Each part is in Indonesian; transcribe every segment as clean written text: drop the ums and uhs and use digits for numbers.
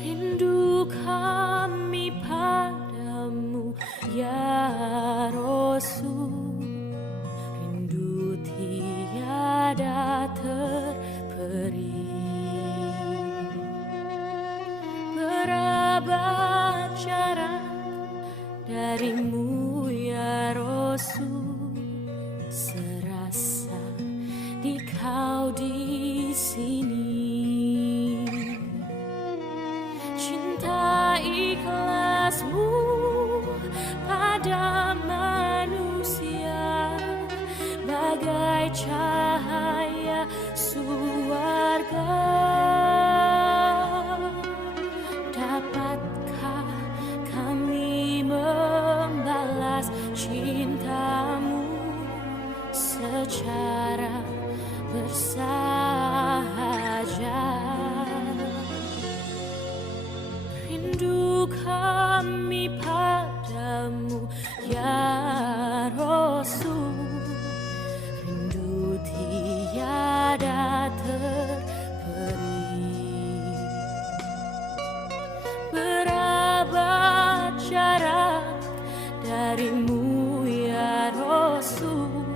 Rindu kami padamu ya Rasul, rindu tiada terperi. Berabad jarak darimu ya Rasul, serasa di kau di sini. Cinta ikhlasmu pada manusia bagai cahaya surga. Dapatkah kami membalas cintamu secara bersahaja? Rindu kami padamu ya Rasul, rindu tiada terperi. Berabad jarak darimu ya Rasul,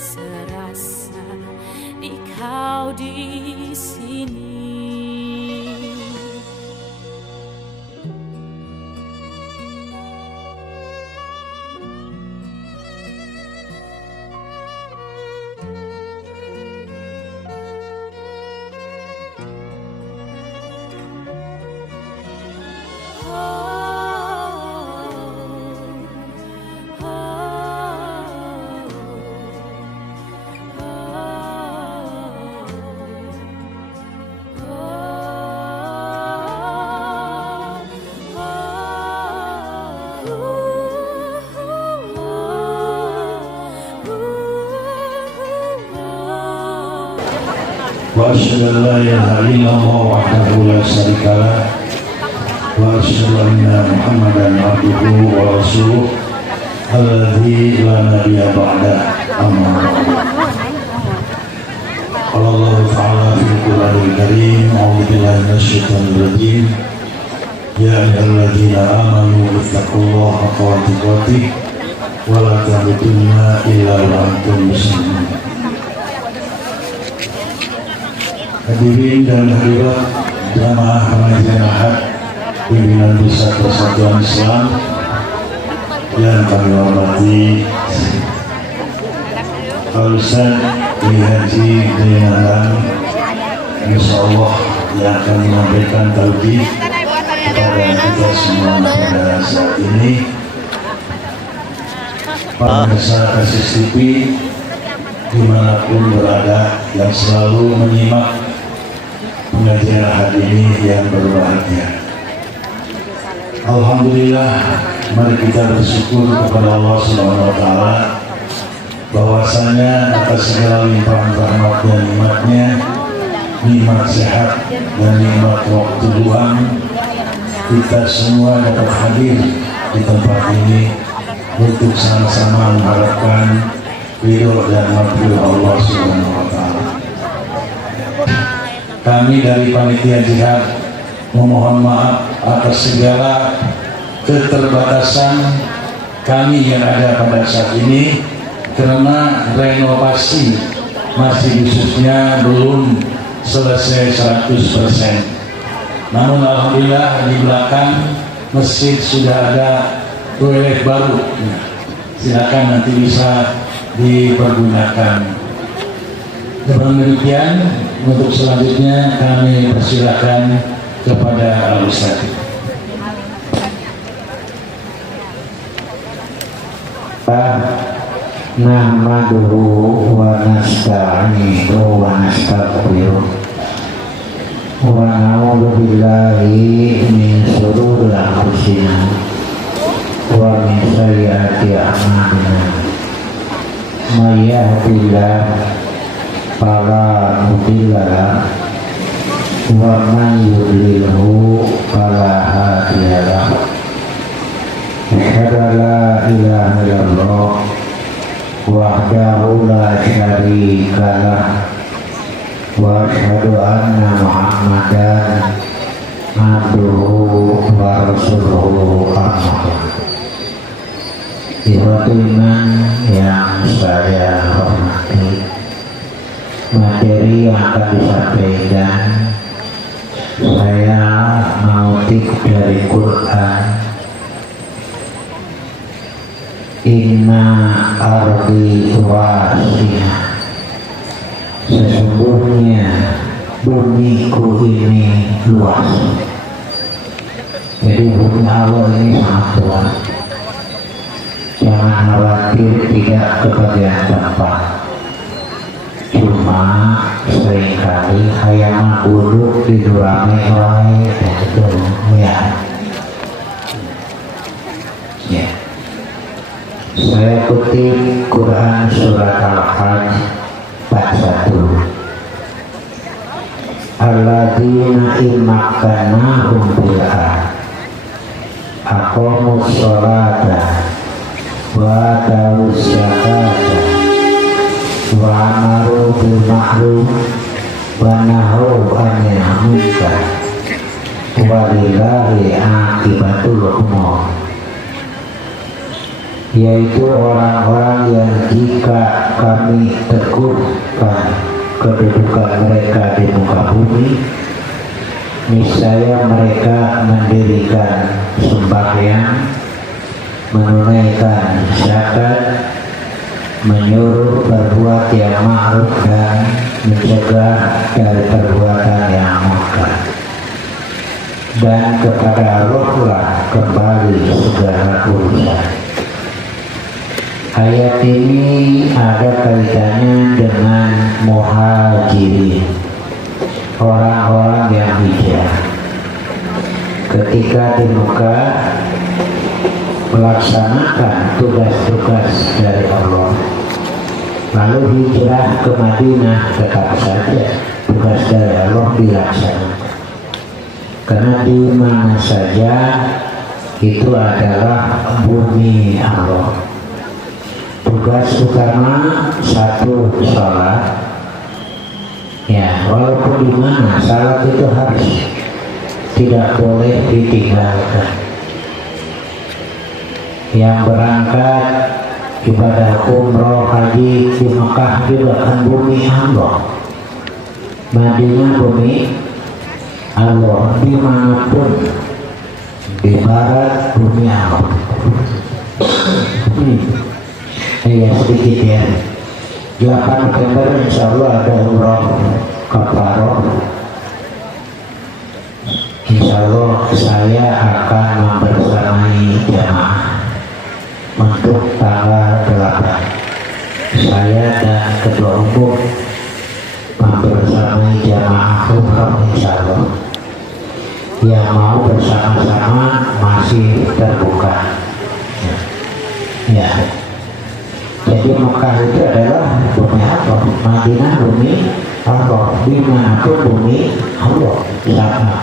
serasa di kau di sini. Wa asyhadu an la ilaha illallah wahdahu la syarika lah wa asyhadu anna Muhammadan abduhu wa rasuluh alladzi la nabiyya ba'da, amma ba'du. Qala Allah ta'ala fil Qur'anil Karim, a'udzu billahi minasyaitonir rajim. Ya ayyuhalladzina amanu ittaqullaha haqqa tuqatih wa la tamutunna illa wa antum muslimun. Hadirin dan hadirat jamaah pengajian Ahad pimpinan Pusat Persatuan Islam yang kami hormati Al-Ustaz Haji Zainal, insyaallah yang akan menyampaikan tauhid kepada kita semua pada saat ini. Pemirsa Kasih TV dimanapun berada yang selalu menyimak pengajian Ahad ini yang berbahagia. Alhamdulillah, mari kita bersyukur kepada Allah Subhanahu wa Ta'ala bahwasanya atas segala limpahan rahmat dan nikmatnya, nikmat sehat dan nikmat waktu luang, kita semua dapat hadir di tempat ini untuk sama-sama mengharapkan ridho dan maghfirah Allah Subhanahu wa Ta'ala. Kami dari panitia jihad memohon maaf atas segala keterbatasan kami yang ada pada saat ini karena renovasi masih khususnya belum selesai 100%. Namun alhamdulillah di belakang masjid sudah ada toilet baru. Silakan nanti bisa dipergunakan. Dengan demikian, untuk selanjutnya kami persilakan kepada Al-Ustaz. Nahmaduhu wa nasta'inuhu wa nastaghfiruh wa na'udzu billahi min shururi anfusina wa min sayyiati a'malina. May yahdihillahu fala mudilla lahu wa man yudlilhu fala hadiya lahu. Asyhadu an la ilaha illallah wahdahu la syarika lahu wa asyhadu anna Muhammadan abduhu Ikhwatiman yang saya hormati, materi yang akan disampaikan saya mengutip dari Quran. Inna ardi wasi'ah, sesungguhnya bumiku ini luas. Jadi bumi Allah ini sangat luas. Jangan khawatir tidak kebagian tempat. Cuma seringkali hayang buruk didurangi wae itu ya. Ya. Saya kutip Quran surat Al-Hajj 41. Alladzina immakkanahum fil ardh aqamus sholata wa atawus zakata wa amaru bil ma'ruf wa nahaw 'anil munkar walillahi 'aqibatul umur, yaitu orang-orang yang jika kami teguhkan kedudukan mereka di muka bumi, niscaya mereka mendirikan sembahyang, menunaikan zakat, menyuruh berbuat yang ma'ruf dan mencegah dari perbuatan yang munkar. Dan kepada Allah lah kembali segala urusan. Ayat ini ada kaitannya dengan muhajirin, orang-orang yang hijrah. Ketika di Mekah melaksanakan tugas-tugas dari Allah, lalu hijrah ke Madinah, tetap saja tugas dari Allah dilaksanakan. Karena di mana saja itu adalah bumi Allah. Tugas utama satu sholat, ya walaupun di mana salat itu harus tidak boleh ditinggalkan. Yang berangkat ibadah umroh haji di Mekah juga kan bumi Allah, Madinah bumi Allah, dimanapun di barat bumi Allah. Ya sedikit ya. 8 November insya Allah ada umroh kafaroh. Insya Allah saya akan membersamai jamaah untuk tanggal 8. Saya dan ketua umum membersamai jamaah umroh insya Allah. Yang mau bersama-sama masih terbuka. Ya. Jadi Mekah itu adalah bumi Allah, Madinah bumi Allah, dimanapun bumi Allah sama.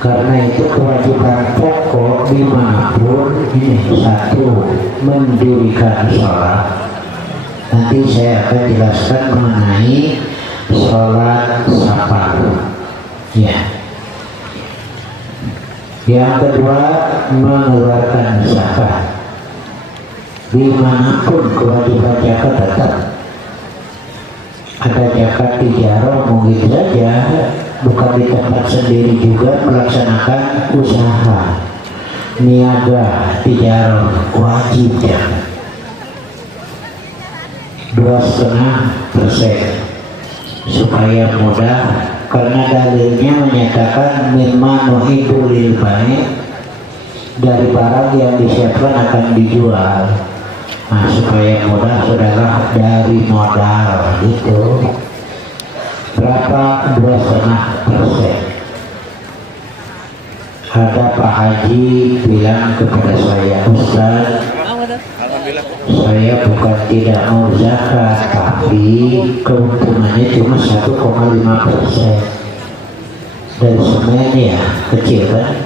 Karena itu kewajiban pokok dimanapun ini satu, mendirikan sholat. Nanti saya akan jelaskan mengenai sholat safar. Ya. Yang kedua, mengeluarkan zakat. Dimanapun kewajiban zakat tetap ada zakat tijarah, mungkin saja bukan di tempat sendiri juga melaksanakan usaha niaga tijarah wajib zakat 2,5% supaya mudah, karena dalilnya menyatakan mimma nuhibu lil bai', dari barang yang disiapkan akan dijual. Nah, supaya mudah saudara dari modal gitu. Berapa? 2,5%. Ada Pak Haji bilang kepada saya, Ustaz, saya bukan tidak mau zakat, tapi keuntungannya cuma 1,5%. Dari semen ya, kecil kan?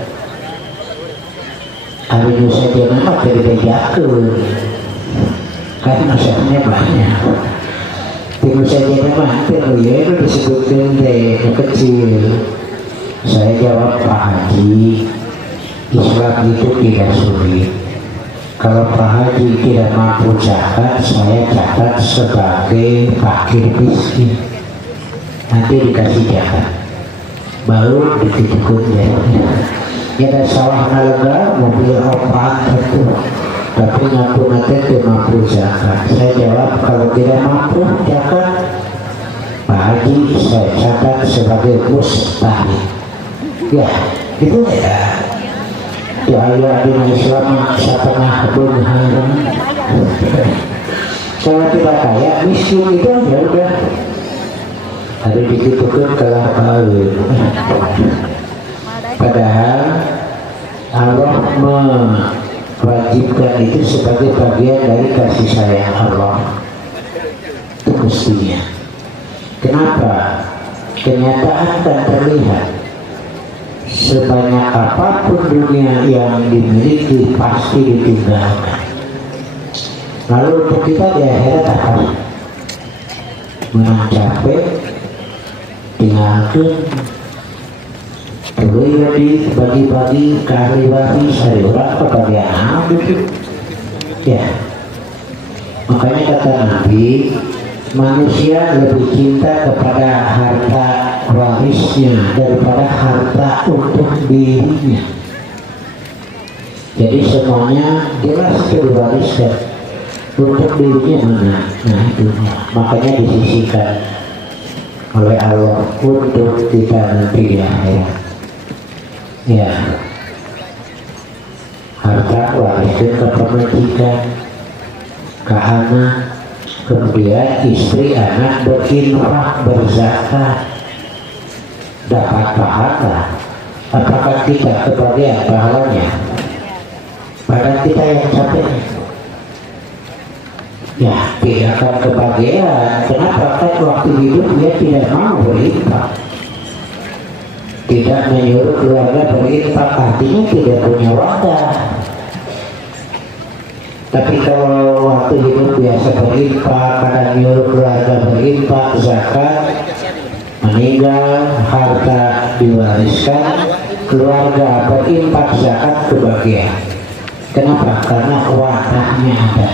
Hari itu saya memang dari bejakeun. Karena masalahnya banyak. Tidur saja memang ya itu disebutkan dari kecil. Saya jawab, Pak Haji, Islam itu tidak sulit. Kalau Pak Haji tidak mampu zakat, saya catat sebagai fakir miskin. Nanti dikasih zakat, baru dititipkan ya. Ya ada sawah nalega mobil opat itu, tapi ngaku nanti tidak mampu zakat. Saya jawab kalau tidak mampu zakat, Pak Haji saya catat sebagai mustahil. Ya, itu ya. Ya Allah di Islam setengah berharga. Kalau tidak kaya miskin itu ya udah harus dikitukan kalah kawin. Padahal Allah mewajibkan itu sebagai bagian dari kasih sayang Allah. Itu mestinya. Kenapa? Kenyataan kan terlihat. Sebanyak apapun dunia yang dimiliki pasti ditinggalkan. Lalu untuk kita di akhirat apa? Menang capek, tinggalkan. Terus ya dibagi-bagi ke ahli waris hari orang kebagian apa gitu. Ya, makanya kata Nabi, manusia lebih cinta kepada harta warisnya daripada harta untuk dirinya. Jadi semuanya jelas diwariskan, untuk dirinya mana? Nah itu makanya disisihkan oleh Allah untuk kita nanti di akhirat. Ya, harta wariskan ke pemajikan, ke anak, kemudian istri anak berinfak berzakat, dapat pahala. Apakah kita kebagian pahalanya? Padahal kita yang capek. Ya, tidak akan kebagian. Kenapa? Kan waktu hidup dia tidak mau berinfak, tidak menyuruh keluarga berinfak, artinya tidak punya wadah. Tapi kalau waktu hidup biasa berinfak, kadang nyuruh keluarga berinfak, zakat, meninggal harta diwariskan, keluarga berinfak zakat kebagian. Kenapa? Karena wadahnya ada.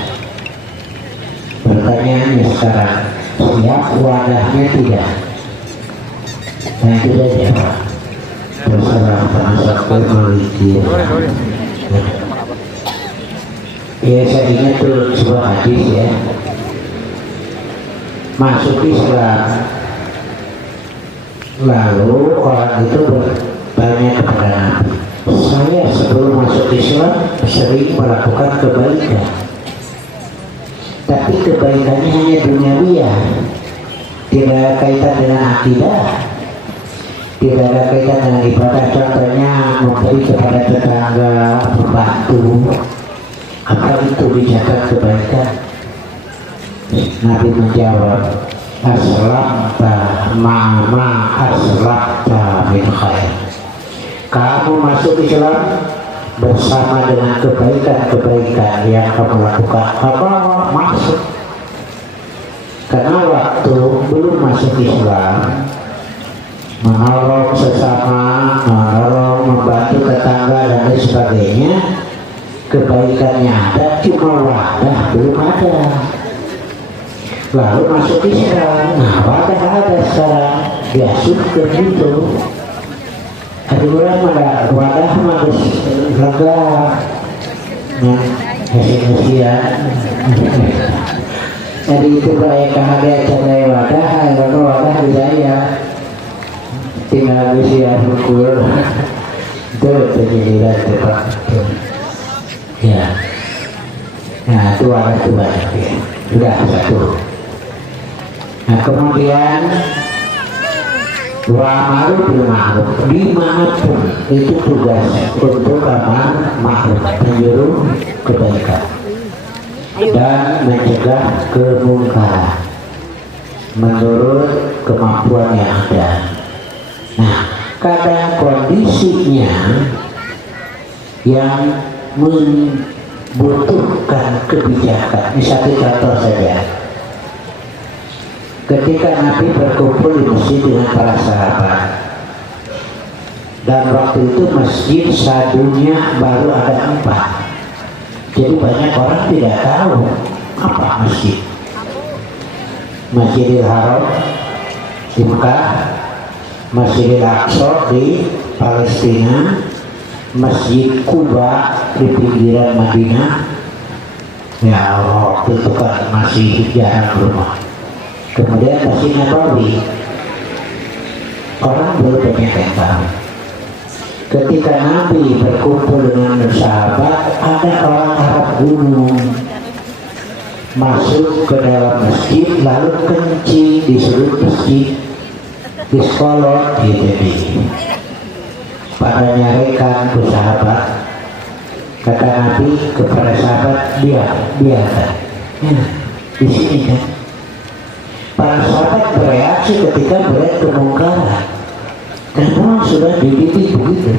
Pertanyaannya sekarang, siap wadahnya tidak? Nah itu saja Pak. Terserah penasihat memiliki. Ya saya ingat tuh sebuah hadis ya. Masuk Islam, lalu orang itu bertanya kepada Nabi, saya sebelum masuk Islam sering melakukan kebaikan, tapi kebaikannya hanya duniawiah, tidak ada kaitan dengan akidah, tidak ada kaitan dengan ibadah. Contohnya memberi kepada tetangga, membantu. Apa itu dicatat kebaikan? Nabi menjawab, aslamta ma'ama aslamta min khair. Kamu masuk Islam bersama dengan kebaikan-kebaikan yang kamu lakukan. Apa maksud? Karena waktu belum masuk Islam, menolong sesama, menolong, membantu tetangga dan lain sebagainya, kebaikannya ada, cuma wadah belum ada. Lalu masuk Islam, nah wadah ada sekarang, diasupkan gitu. Ada orang ada wadah harus lega, hasil-hasilan. Jadi itu kayak kehadiah cadai wadah, lalu wadah budaya, tinggal usia ukur, itu penjelasan tepat. Ya, nah itu wadah dua, sudah satu. Nah kemudian wa'amalu bil ma'ruf, dimanapun itu tugas untuk amar ma'ruf, menyuruh kebaikan dan mencegah kemungkaran menurut kemampuan yang ada. Nah kadang kondisinya yang membutuhkan kebijakan. Misalnya contoh saja, ketika Nabi berkumpul di masjid dengan para sahabat, dan waktu itu masjid sadunya baru ada 4. Jadi banyak orang tidak tahu apa masjid. Masjidil Haram di Mekah, Masjidil Aqsa di Palestina, Masjid Kuba di pinggiran Madinah. Ya Allah, waktu itu kan masih jarang rumah. Kemudian Masjid Nabawi, orang belum banyak yang tahu. Ketika Nabi berkumpul dengan sahabat, ada orang Arab gunung masuk ke dalam masjid, lalu kencing di sudut masjid, di sekolah, gitu. Pada nyarikan ke sahabat, kata Nabi kepada sahabat, biarkan. Ya, di sini kan. Para sahabat bereaksi ketika melihat kemungkaran, dan memang sudah dididik begitu.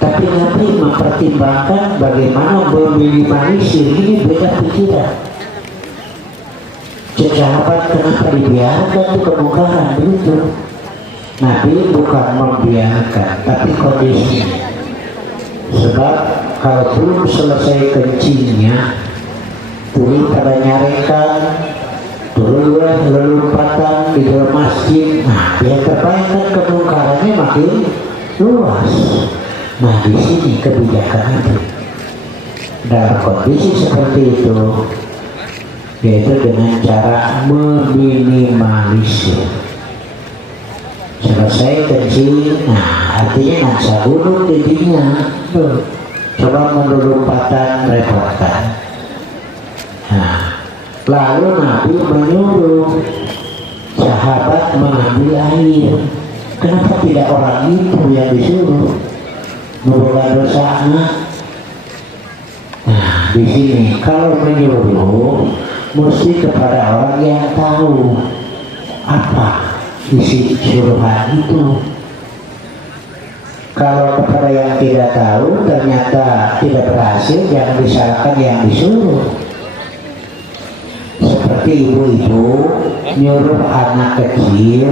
Tapi Nabi mempertimbangkan bagaimana meminimalisir, ini beda pikiran. Sahabat kenapa dibiarkan itu kemungkaran begitu? Nabi bukan membiarkan, tapi kondisi. Sebab kalau belum selesai kencingnya, turun pada nyarekan, turun lelumpatan di dalam masjid. Nah, dia terbayangkan kemungkarannya makin luas. Nah, di sini kebijakan itu. Dalam kondisi seperti itu, yaitu dengan cara meminimalisir. Selesai kencing, nah artinya nggak gunung didinya. Coba melumpatan repotan. Nah, lalu Nabi menyuruh sahabat mengambil air. Kenapa tidak orang itu yang disuruh? Membuka dosanya. Nah, di sini kalau menyuruh mesti kepada orang yang tahu apa isi suruhan itu. Kalau kepada yang tidak tahu ternyata tidak berhasil, jangan disalahkan yang disuruh. Seperti ibu-ibu nyuruh anak kecil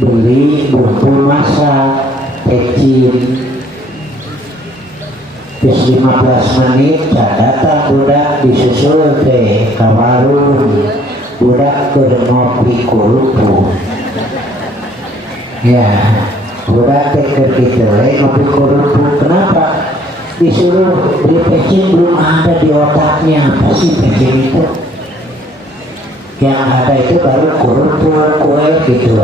beli bumbu masak kecil, bis 15 menit datang budak disusul ke warung, budak ke ngopi kurupu. Ya, budak ke gitu ngopi kurupu. Kenapa? Disuruh beli pecin, belum ada di otaknya apa sih pecin itu. Yang ada itu baru kurupu, kue gitu.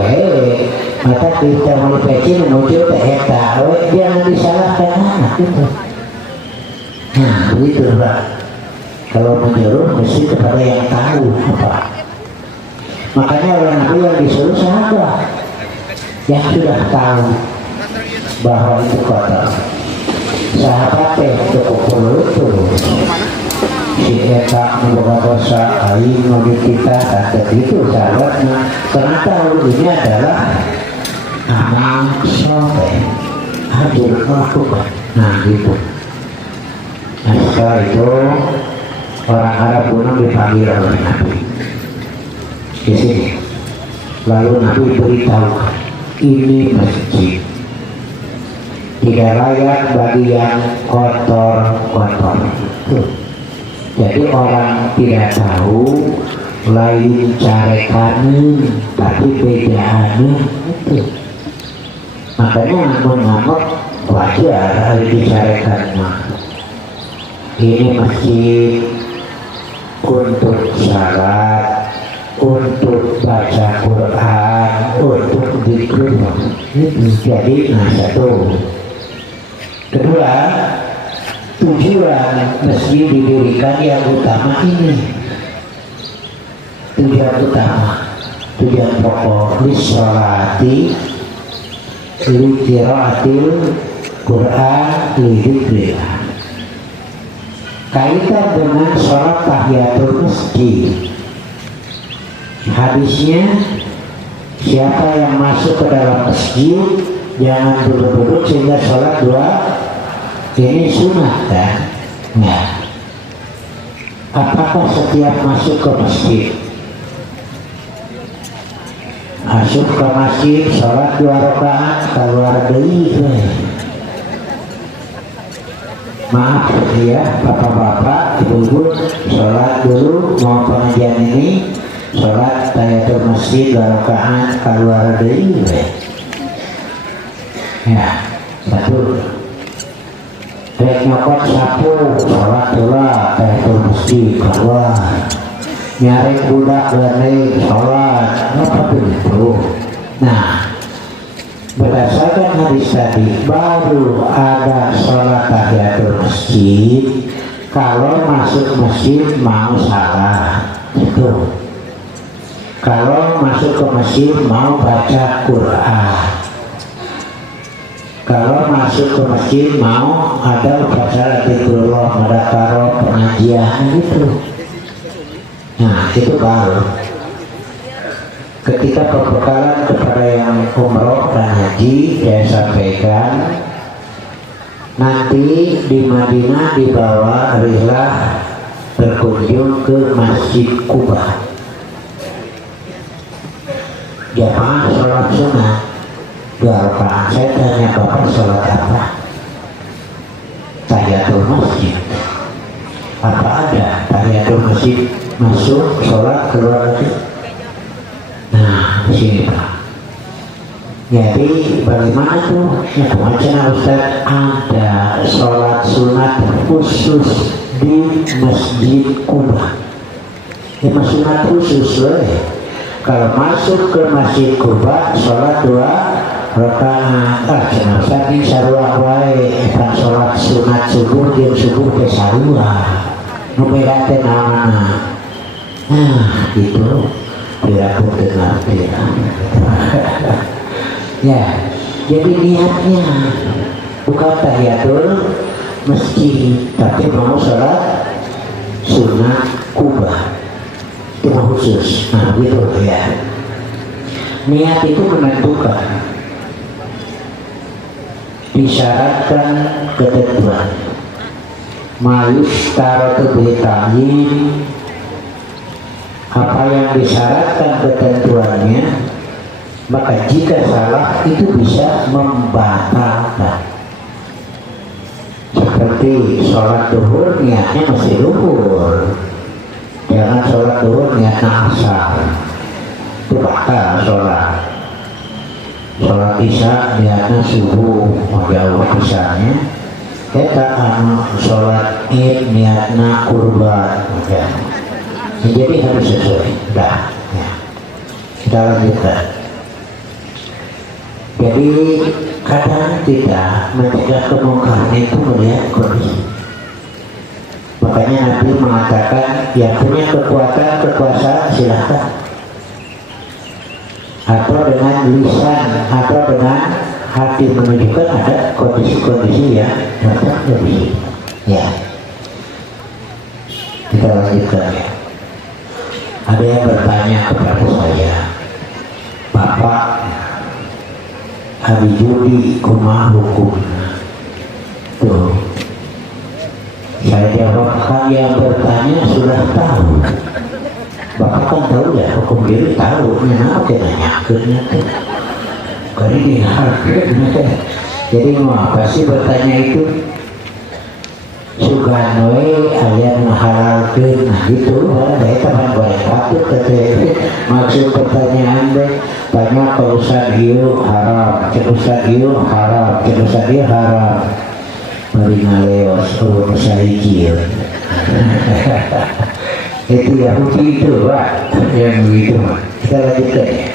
Maka kita mau pecin muncul teh tahu, jangan disalahkan anak itu. Nah, begitu Pak. Kalau menyuruh mesti kepada yang tahu apa. Makanya orang Nabi yang disuruh sahabat yang sudah tahu bahwa itu kotor. Sahabat cukup itu si eta membawa dosa aing bagi kita, kata itu sahabatnya karena tahu ini adalah amal soleh hadir melakukan. Nah gitu. Nah setelah itu orang Arab gunung dipanggil oleh Nabi di sini. Lalu Nabi beritahu ini masjid tidak layak bagi yang kotor-kotor. Jadi orang tidak tahu lain carekannya tapi bedaannya itu. Makanya ngamuk wajar harus dicarekan. Ini masjid untuk salat, untuk baca Quran, untuk zikir. Jadi satu. Kedua, tujuan masjid didirikan yang utama ini. Tujuan utama, tujuan pokok lissolati, liqiraatil Quran, lidzikrillah. Kaitan dengan sholat tahiyatul masjid. Hadisnya, siapa yang masuk ke dalam masjid jangan duduk-duduk sehingga sholat dua. Ini sunat kan? Nah, apakah setiap masuk ke masjid sholat 2 rakaat keluar dari maaf maaf ya bapak-bapak, ibu-ibu, sholat dulu mau pengajian ini, sholat tahiyatul masjid 2 rakaat keluar dari ya satu rek nyokot sapu sholat dula tahiyatul masjid keluar nyari budak gandeng sholat apa begitu. Nah, berdasarkan hadis tadi baru ada sholat tahiyatul masjid kalau masuk masjid mau salah itu. Kalau masuk ke masjid mau baca Quran, kalau masuk ke masjid mau ada upacara zikrullah, ada karo pengajian gitu. Nah itu baru. Ketika perbekalan kepada yang umroh dan haji, saya sampaikan nanti di Madinah dibawa rihlah berkunjung ke Masjid Kuba. Jamaah sholat sunnah 2 rakaat. Saya tanya bapak sholat apa? Tahiyatul masjid. Apa ada tahiyatul masjid masuk sholat keluar lagi? Nah di sini Pak. Jadi bagaimana tuh? Ya bagaimana Ustaz? Ada sholat sunat khusus di Masjid Kuba. Ya sunat khusus loh. Kalau masuk ke Masjid Kuba sholat 2 rakaat. Jenazah ini sarua wae, kan sholat sunat subuh jam subuh ke sarua. Numera teh namana. Nah, gitu. Tidak dengar tidak. Ya, jadi niatnya bukan tahiyatul masjid, tapi mau sholat sunat Kuba. Itu khusus. Nah gitu ya, niat itu menentukan, disyaratkan ketentuan mayus tarotu bitahin, apa yang disyaratkan ketentuannya, maka jika salah itu bisa membatalkan. Seperti sholat duhur niatnya masih duhur, jangan sholat duhur niat asar, itu batal sholat. Sholat isya niatnya subuh, jauh pisahnya. Kita sholat id niatnya kurban, ya. Jadi harus sesuai. Dah, ya. Kita lanjutkan. Jadi kadang tidak mencegah kemungkaran itu melihat kondisi. Makanya Nabi mengatakan yang punya kekuatan, kekuasaan silakan. Atau dengan lisan, atau dengan hati menunjukkan ada kondisi-kondisi yang datang dari ya. Kita lanjutkan ya. Ada yang bertanya kepada saya, Bapak, hari judi kumaha hukumnya? Tuh, saya jawab, kan yang bertanya sudah tahu. Bapak kan tahu ya, hukum diri tahu. Kenapa kita nyakernya tuh? Karena diharapkan. Jadi mau apa sih bertanya itu? Suganoe ayat menghalalkan, nah gitu. Ada teman boleh patut katanya. Maksud pertanyaan deh, tanya ke Ustaz Iu haram, ke Ustaz Iu haram, ke Ustaz Iu haram. Mari ngaleos urusan hijil. Itu Yahudi itu Pak, yang begitu. Kita lanjutkan ya.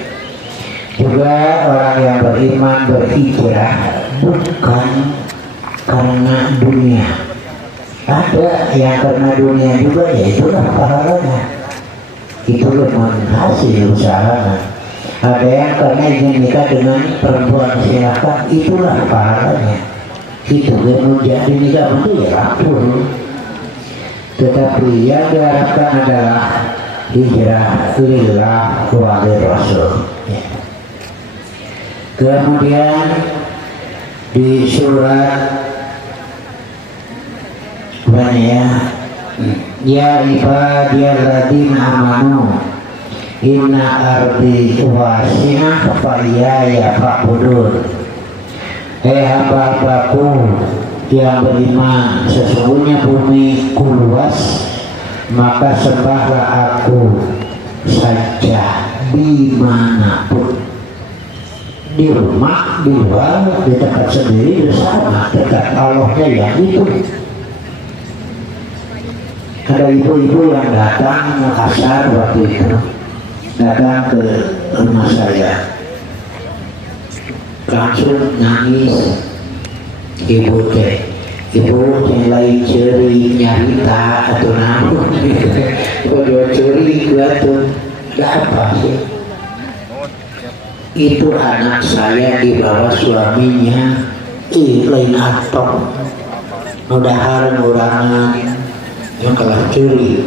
Juga orang yang beriman berhijrah bukan karena dunia. Ada yang karena dunia juga, ya itulah pahalanya. Itu memang hasil usahanya. Ada yang karena ingin nikah dengan perempuan silakan, itulah pahalanya. Itu yang menjadi nikah itu ya rapur. Tetapi yang diharapkan adalah hijrah lillah wa rasul. Ya. Kemudian di surat ya ibadiyalladzina amanu inna ardi wasi'ah fa iyaya fa'budun. Hamba-hambaku yang beriman, sesungguhnya bumi luas, maka sembahlah aku saja dimanapun, di rumah, di luar, di tempat sendiri, bersama dekat Allahnya yang itu. Ada ibu-ibu yang datang Makassar waktu itu, datang ke rumah saya, langsung nangis. Ibu mulai ceri nyarita atau namun kalau ceri gua tuh ada apa sih? Itu anak saya dibawa suaminya lain atok mudahan orangan yang kalah curi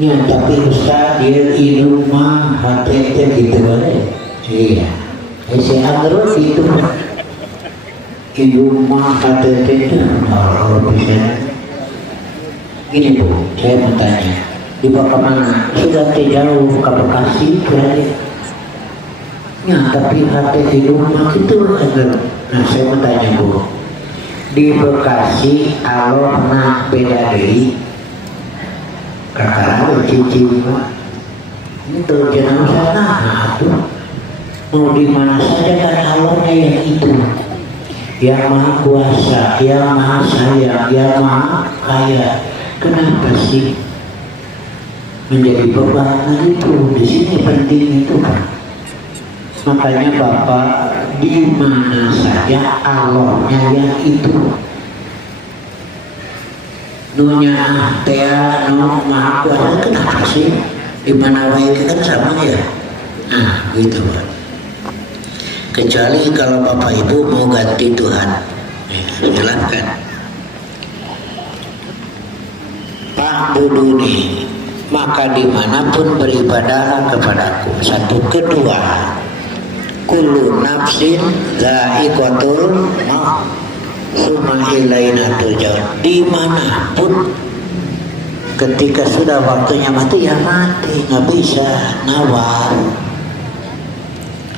ya, tapi Ustaz dia di rumah hati-hati gitu aja. Iya saya anggap gitu di rumah hati-hati itu bisa. Gini Bu, saya mau tanya, dibawa kemana? Sudah jauh ke Bekasi berarti ya, tapi hati di rumah itu enggak. Nah saya mau tanya Bu, di Bekasi kalau pernah beda dari kakak cici itu jangan sana mau di mana saja kan Allahnya yang itu, yang maha kuasa, yang maha sayang, yang maha kaya. Kenapa sih menjadi beban itu? Di sini penting itu kan. Makanya Bapak di mana saja Allahnya yang itu. Nunya tea no maha kuasa, kenapa sih? Di mana wae kan sama ya. Nah, gitu Pak. Kecuali kalau Bapak Ibu mau ganti Tuhan, ya, silakan. Pak Buduni, maka dimanapun beribadahlah kepadaku. Satu, kedua, kullu nafsin dha'iqatul maut, summa ilaina turja'un. Dimanapun ketika sudah waktunya mati ya mati, nggak bisa nawar.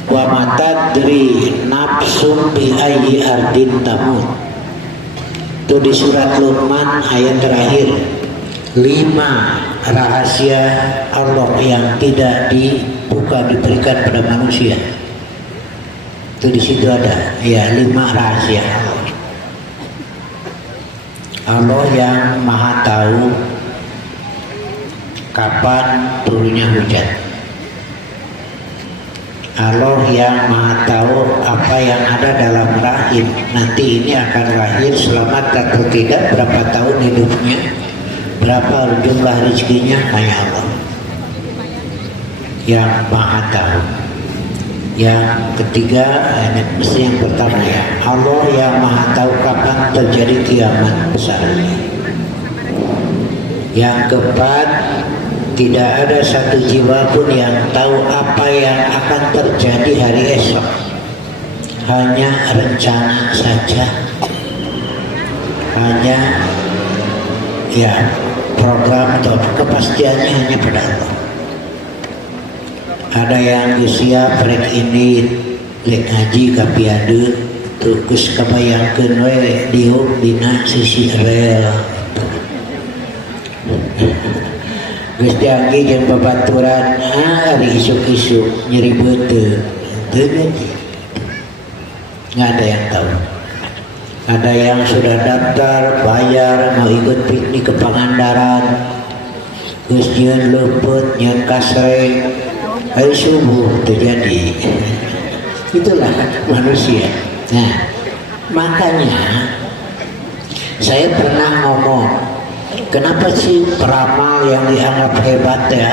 Wa matadri nafsum bi ayyi ardin tamut. Itu di surat Luqman ayat terakhir. 5 rahasia Allah yang tidak dibuka diberikan pada manusia. Itu di situ ada ya 5 rahasia Allah. Allah yang maha tahu kapan turunnya hujan. Allah yang maha tahu apa yang ada dalam rahim, nanti ini akan lahir selamat atau tidak, berapa tahun hidupnya, berapa jumlah rezekinya, hanya Allah yang maha tahu. Yang ketiga, ini mesti yang pertama ya, Allah yang maha tahu kapan terjadi kiamat besar. Yang keempat, tidak ada satu jiwa pun yang tahu apa yang akan terjadi hari esok. Hanya rencana saja. Hanya ya program atau kepastiannya hanya pada Allah. Ada yang usia prek ini lek ngaji kapiade terus kebayangkeun we diuk dina sisi rel. Geus janji jeung babaturan hari isuk-isuk nyeri beuteuh. Nggak ada yang tahu. Ada yang sudah daftar, bayar, mau ikut piknik ke Pangandaran. Geus nyieun leupeut, nyieun kasreng. Hari subuh terjadi. Itulah manusia. Nah, makanya saya pernah ngomong, kenapa sih peramal yang dianggap hebat ya,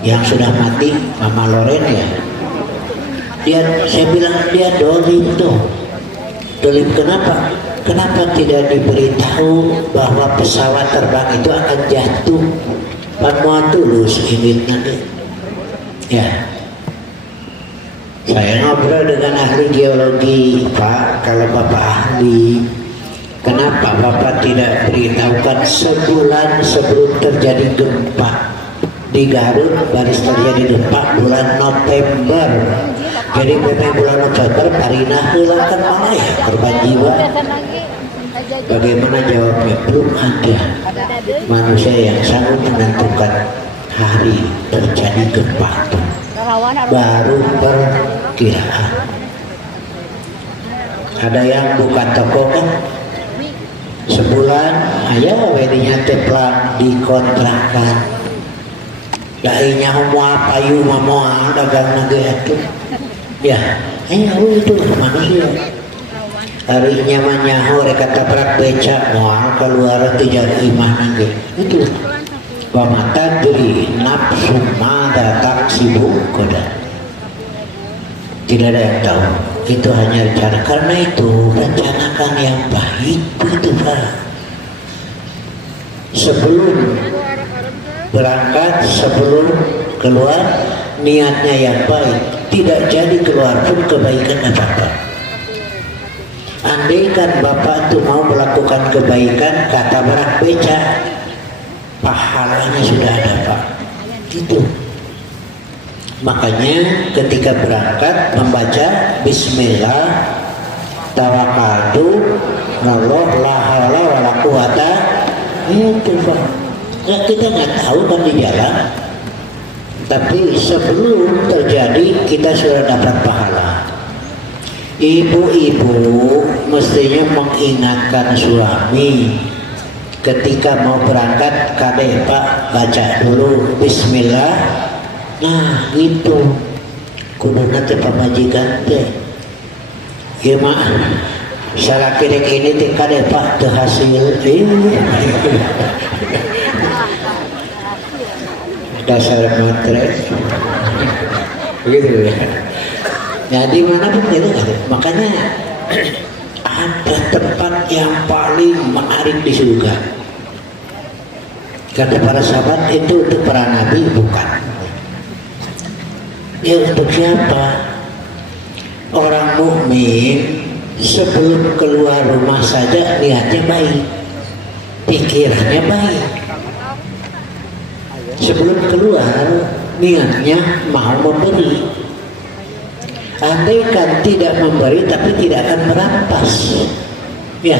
yang sudah mati, Mama Loren ya, saya bilang dia dolim tuh. Dolim kenapa? Kenapa tidak diberitahu bahwa pesawat terbang itu akan jatuh? Padahal tulus ini nanti. Ya, saya ngobrol dengan ahli geologi, Pak. Kalau Bapak ahli, kenapa Bapak tidak beritahukan sebulan sebelum terjadi gempa di Garut? Baris terjadi gempa bulan November. Jadi memang bulan November Parinah hilangkan malah ya korban jiwa. Bagaimana jawabnya? Belum ada manusia yang sanggup menentukan hari terjadi gempa. Baru perkiraan. Ada yang buka toko kan sebulan ayo wedinya teplang dikontrakan. Dainya mau payu mau dagang nage itu. Ya, ayo itu manusia. Harinya manyaho reka tabrak beca moal keluar tidak imah nage. Itu. Pamatan diri nafsu mada taksibu koda. Tidak ada yang tahu. Itu hanya rencana. Karena itu rencanakan yang baik itu Pak. Sebelum berangkat, sebelum keluar niatnya yang baik. Tidak jadi keluar pun kebaikan apa-apa. Andaikan Bapak itu mau melakukan kebaikan kata berak beca, pahalanya sudah ada Pak. Itu. Makanya ketika berangkat membaca Bismillah tawakkaltu Allah la haula wala quwata itu Pak. Ya, kita nggak tahu kan di jalan, tapi sebelum terjadi kita sudah dapat pahala. Ibu-ibu mestinya mengingatkan suami ketika mau berangkat, kadek Pak baca dulu Bismillah. Nah itu kuduna teh pamajikan teh ya mak salah kirek ini teh kadek Pak teu hasil dasar matre gitu ya. Nah di mana pun gitu kan. Makanya ada tempat yang paling menarik di surga. Kata para sahabat itu untuk para nabi bukan. Ya untuk siapa? Orang mukmin sebelum keluar rumah saja niatnya baik, pikirannya baik. Sebelum keluar niatnya mau memberi. Andaikan tidak memberi tapi tidak akan merampas. Ya.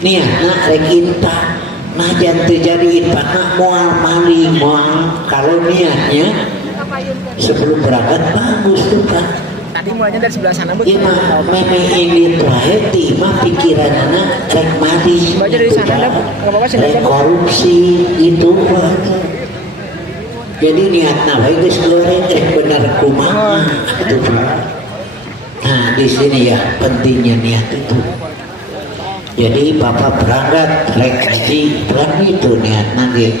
Niatnya rek intah. Nah jangan terjadi intah moal mali moal. Kalau niatnya sebelum berangkat bagus tuh Pak. Tadi mulainya dari sebelah sana Bu. Ima memang ini tuh hati mah pikirannya rek mali. Baca dari sana dah. Enggak apa-apa sih. Rek korupsi itu Pak. Jadi niatna bae geus goreng benar kumaha itu Pak. Nah, di sini ya pentingnya niat itu. Jadi Bapak berangkat rek haji, berarti itu niatna ge.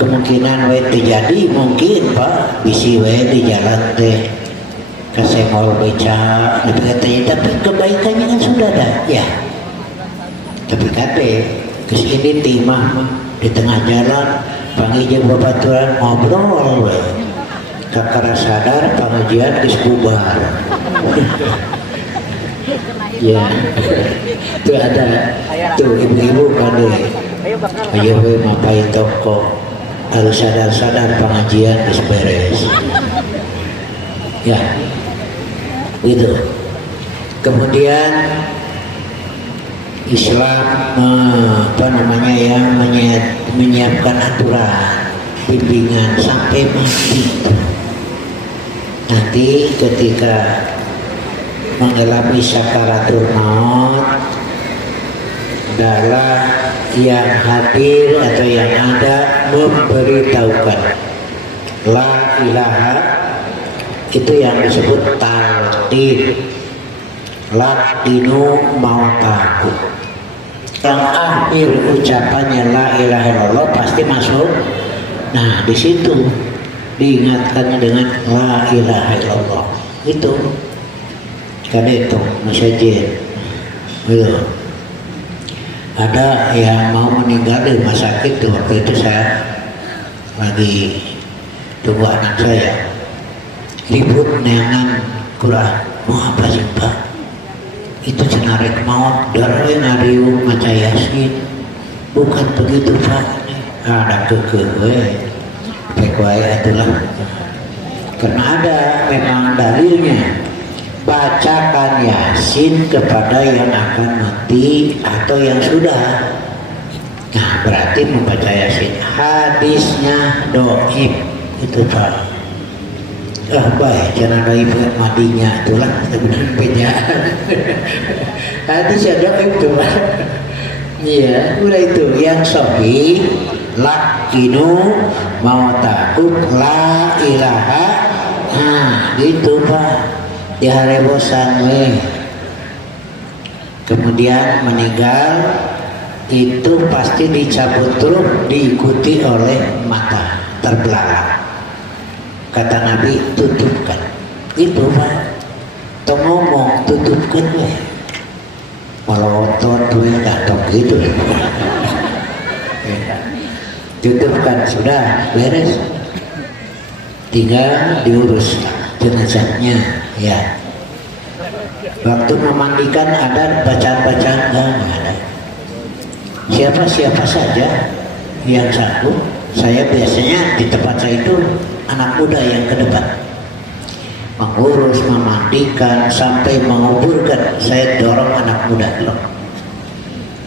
Kemungkinan we terjadi mungkin Pak bisi we di jalan teh kasengol beca tapi kebaikannya kan sudah ada ya. Tapi kate kesini timah di tengah jalan panggil babaturan ngobrol we kakara sadar pengajian geus bubar. Ya tuh ada tuh ibu-ibu kan ayo we mapai toko harus sadar-sadar pengajian geus beres. Ya gitu. Kemudian Islam menyiapkan aturan bimbingan sampai mati. Nanti ketika mengalami sakaratul maut adalah yang hadir atau yang ada memberitahukan la ilaha, itu yang disebut talqin, laqinu mautaku. Yang akhir ucapannya la ilaha illallah pasti masuk. Nah di situ diingatkannya dengan la ilaha illallah. Itu karena itu masjid itu ada yang mau meninggal di rumah sakit tuh. Waktu itu saya lagi tunggu anak saya ribut neangan Quran. Mau apa sih Pak? Itu cenarek mau darah ngariu maca yasin. Bukan begitu Pak. Ada keke pek wae atulah. karena ada memang dalilnya, bacakan Yasin kepada yang akan mati atau yang sudah. Nah berarti membaca Yasin hadisnya doib itu Pak. Baik, jangan doib matinya itulah sebenarnya. Hadisnya doib itu Pak. Iya, udah itu yang sahih. Lakinu mautakum la ilaha. Nah gitu Pak, di hari bosan kemudian meninggal itu pasti dicabut truk, diikuti oleh mata terbelalak. Kata Nabi, tutupkan itu Pak. Tong ngomong tutupkan melotot datang gitu. Tutupkan, sudah beres, tinggal diurus jenazahnya ya. Waktu memandikan ada bacaan-bacaan? Enggak ada. Siapa saja yang sanggup. Saya biasanya di tempat saya itu anak muda yang ke depan mengurus, memandikan sampai menguburkan. Saya dorong anak muda loh,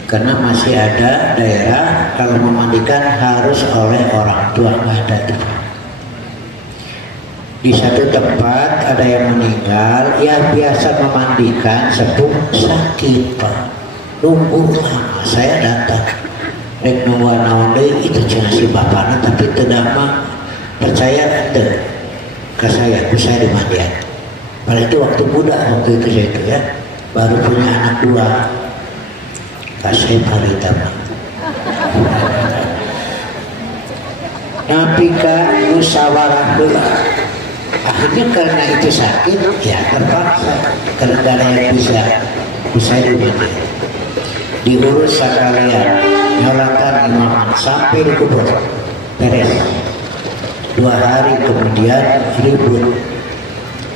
karena masih ada daerah kalau memandikan harus oleh orang tua, nggak ada tuh. Di satu tempat ada yang meninggal, ya biasa memandikan sepuh sakit Pak, nunggu lama. Saya datang rek nunggu naon deui itu cenah si bapana, tapi teu damang percaya teu ke saya dimandian. Pada itu waktu muda, waktu itu saya itu ya baru punya anak 2. Kasih parita napika musyawarah dulu. Akhirnya karena itu sakit ya terpaksa, karena gak ada yang bisa dimandian. Diurus sekalian, nyolatan imaman sampai dikubur beres. 2 hari kemudian ribut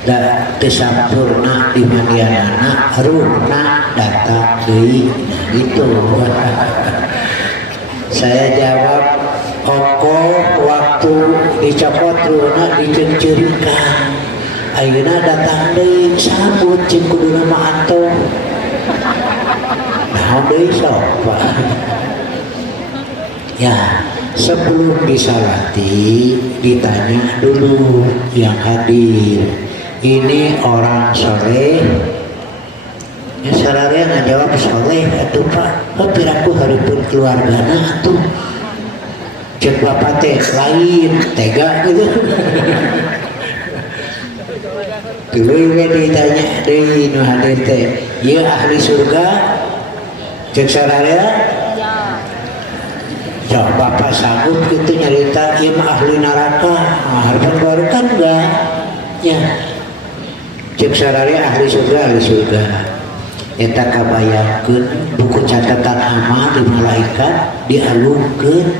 dan disampurna di mandianana ruhna datang deui. Nah gitu. Saya jawab, oko waktu dicopot ruhna dicencerikan, ayeuna datang deui sambut cing kuduna mah anto. Nah deui sok ya. Sebelum disalati ditanya dulu yang hadir, ini orang soleh ya. Sararea ngajawab soleh atuh Pak, piraku hareupeun keluargana atuh. Cek bapak teh lain tega gitu. Dulu ditanya deui nu hadir teh, ieu ahli surga? Cek sararea ya bapak sanggup gitu nyarita ieu mah ahli neraka. Harapan baru kan enggak ya. Cek sararea ahli surga eta kabayangkeun buku catatan amal di malaikat dialungkeun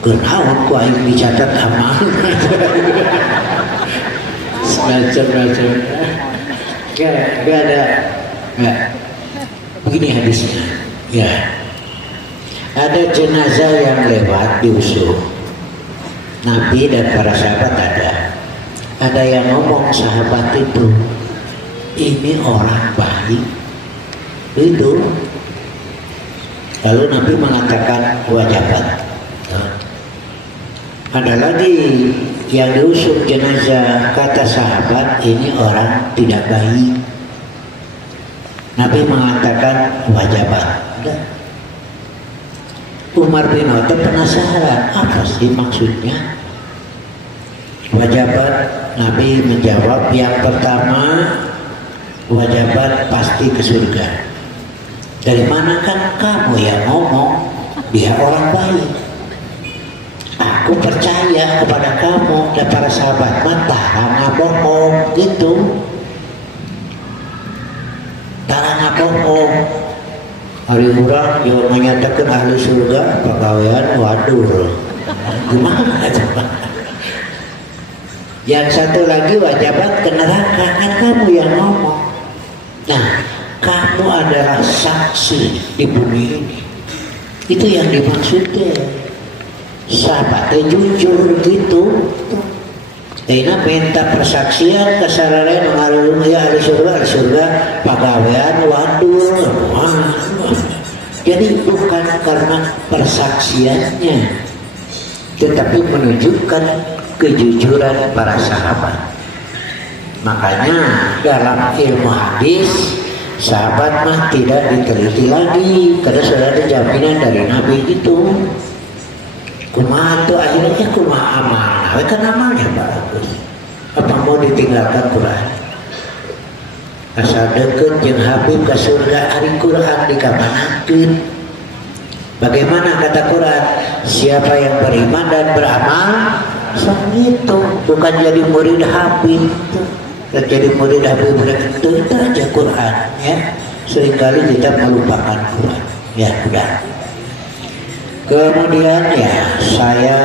kenaon ku aing dicatat amal. Macam-macam gak ada enggak. Begini hadisnya ya. Ada jenazah yang lewat diusul Nabi dan para sahabat ada yang ngomong sahabat itu, ini orang baik itu. Lalu Nabi mengatakan wajabat. Ada lagi yang diusul jenazah, kata sahabat ini orang tidak baik. Nabi mengatakan wajabat. Umar bin Khattab penasaran, apa sih maksudnya wajabat? Nabi menjawab, yang pertama wajabat pasti ke surga. Dari mana kan kamu yang ngomong dia orang baik? Aku percaya kepada kamu dan para sahabat, mata bohong gitu. Tarang bohong. Hari orang yang menyatakan ahli surga pegawaian waduh, gimana coba? Yang satu lagi wajabat ke neraka, kan kamu yang ngomong. Nah, kamu adalah saksi di bumi ini. Itu yang dimaksudnya. Sahabatnya jujur gitu. Ayeuna minta persaksian ke sararea nu ngareulung ya ahli surga pagawean waduh. Jadi bukan karena persaksiannya, tetapi menunjukkan kejujuran para sahabat. Makanya dalam ilmu hadis sahabat mah tidak diteliti lagi karena sudah ada jaminan dari Nabi itu. Kumaha tuh akhirnya kumaha amal, kan amalnya bagus. Apa mau ditinggalkan Quran? Asal deket jeung Habib ke surga ari Quran dikamanakeun. Bagaimana kata Quran? Siapa yang beriman dan beramal itu bukan jadi murid Habib. Jadi murid Habib itu aja Quran ya. Seringkali kita melupakan Quran. Ya udah. Kemudian ya saya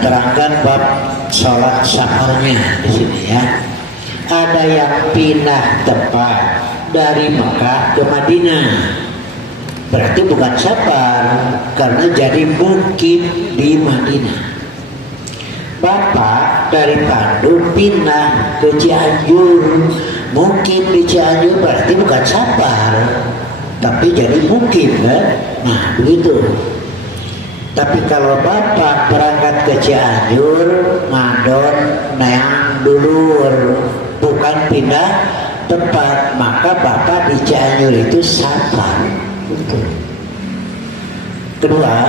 terangkan bab sholat safarnya di sini ya. Ada yang pindah tempat dari Mekah ke Madinah, berarti bukan safar karena jadi mukim di Madinah. Bapak dari Bandung pindah ke Cianjur, mukim di Cianjur, berarti bukan safar tapi jadi mukim kan? Nah begitu. Tapi kalau bapak berangkat ke Cianjur, ngadon neang dulur, bukan pindah tempat, maka bapak di Cianjur itu safar. Kedua,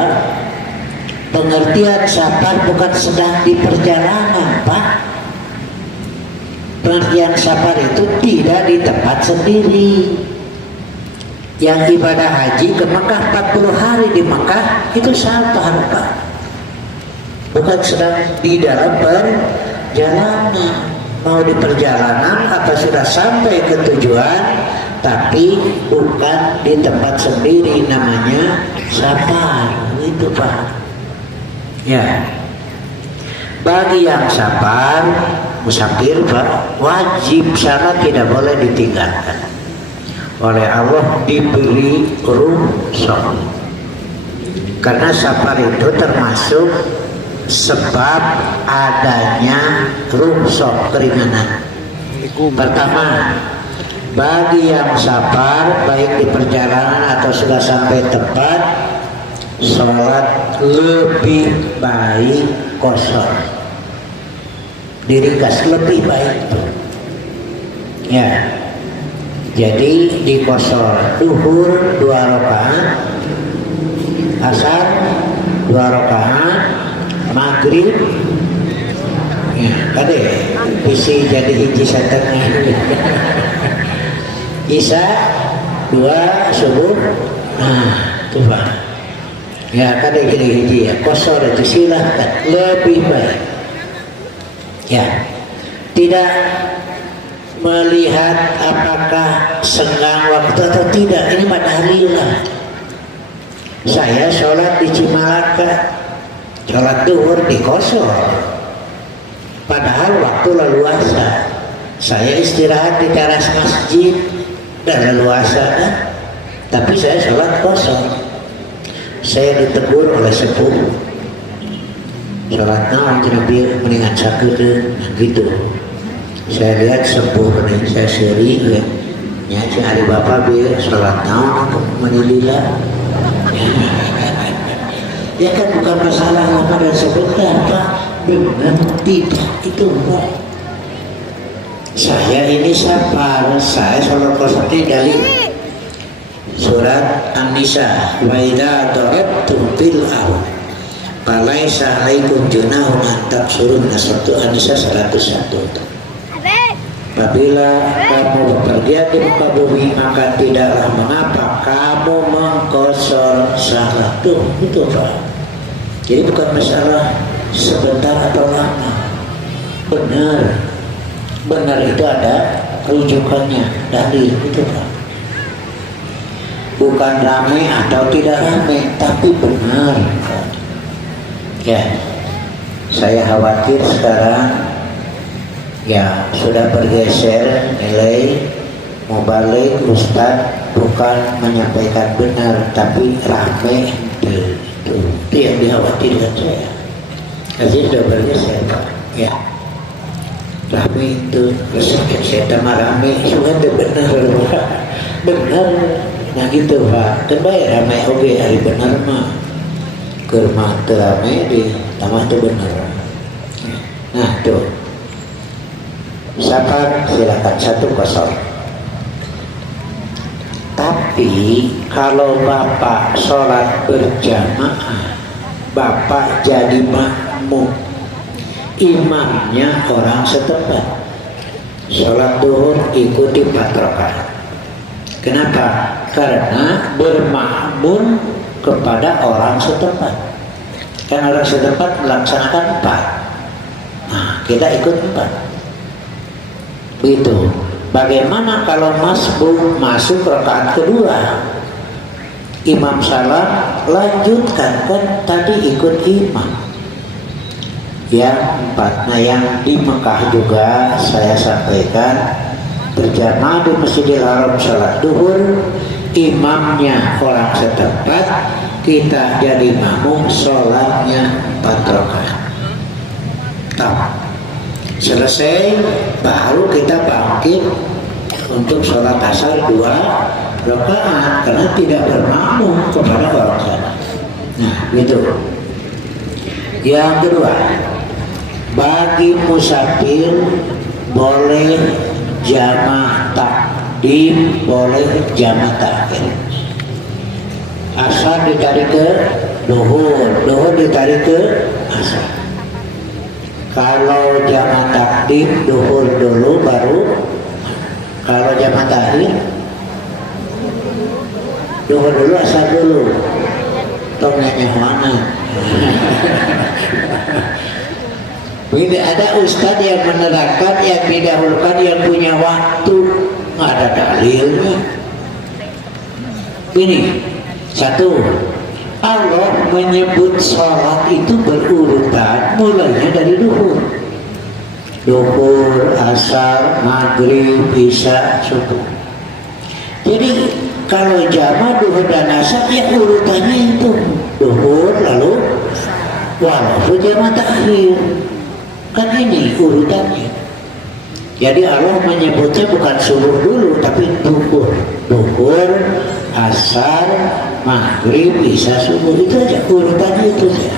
pengertian safar bukan sedang di perjalanan, Pak. Pengertian safar itu tidak di tempat sendiri. Yang ibadah haji ke Mekah 40 hari di Mekah itu safar, Pak. Bukan sedang di dalam perjalanan. Mau di perjalanan apa sudah sampai ke tujuan, tapi bukan di tempat sendiri, namanya safar. Itu Pak. Ya. Bagi yang safar, musafir Pak, wajib salat tidak boleh ditinggalkan. Oleh Allah diberi rukhsah. Karena safar itu termasuk sebab adanya rukhsah keringanan. Pertama, bagi yang safar baik di perjalanan atau sudah sampai tempat, sholat lebih baik qashar, diringkas lebih baik. Ya. Jadi di qashar duhur 2 rakaat, asar 2 rakaat, maghrib ya kade bisa jadi hiji setengah, isya 2, subuh. Nah itu Pak ya kade gini hiji ya qashar itu silahkan lebih baik ya. Tidak melihat apakah senggang waktu atau tidak, ini madharillah. Saya sholat di Cimalaka, sholat duhur di qashar, padahal waktu leluasa. Saya istirahat di teras masjid dan leluasa kan? Tapi saya sholat qashar. Saya ditegur oleh sepuh, sholat naon jadi mendingan sakedeun gitu. Saya lihat sepuh nih, saya seri ya. Si hari bapak biar sholat naon untuk menilila. Ya kan bukan masalah lama dan sebentar Pak. Benar tidak itu Pak. Saya ini safar, saya sholat qashar dari surat An-Nisa. Wa idza darabtum fil ardh falaisa 'alaikum junahun an tabsuruna. An-Nisa 101. Apabila kamu bepergian di muka bumi, maka tidaklah mengapa kamu mengqashar salat. Tuh, itu Pak. Jadi bukan masalah sebentar atau lama. Benar itu ada rujukannya, dalil itu Pak. Bukan ramai atau tidak ramai, tapi benar. Ya, saya khawatir sekarang ya sudah bergeser nilai mubalik Ustadz bukan menyampaikan benar tapi rame itu yang dikhawatirkan saya. Jadi sudah bergeser Pak. Ya. Rame itu resep saya rame sudah benar Pak. Benar. Nah gitu Pak. Kan baik ramai oke hari benar mah. Kerma rame di tambah itu benar. Nah tuh. Siapa silakan 1-0. Tapi kalau Bapak sholat berjamaah, Bapak jadi makmum, imamnya orang setempat. Sholat duhur ikuti 4 rakaat. Kenapa? Karena bermakmum kepada orang setempat. Kan orang setempat melaksanakan 4. Nah, kita ikut 4. Begitu. Bagaimana kalau masuk rakaat kedua, imam salam lanjutkan, kan tadi ikut imam. Yang 4, nah yang di Mekah juga saya sampaikan berjamaah di Masjidil Haram salat duhur, imamnya orang setempat, kita jadi makmum, sholatnya 4 rakaat. Selesai baru kita bangkit untuk sholat asar 2 rakaat karena tidak bermakmum kepada orang sana. Nah gitu. Yang kedua, bagi musafir boleh jamaah takdim, boleh jamaah takhir. Asar ditarik ke duhur, duhur ditarik ke asar. Kalau jamaah takdim duhur dulu baru, kalau jamaah takhir duhur dulu asar dulu. Tong nanya mana? Tidak ada ustadz yang menerangkan yang didahulukan yang punya waktu, nggak ada dalilnya. Ini 1. Allah menyebut sholat itu berurutan mulainya dari duhur, asar, maghrib, isya, subuh. Jadi kalau jamaah duhur dan asar ya urutannya itu duhur lalu walaupun jamaah takhir, kan ini urutannya. Jadi Allah menyebutnya bukan subuh dulu tapi duhur, asar, maghrib, isya, subuh, itu aja urutannya itu saja.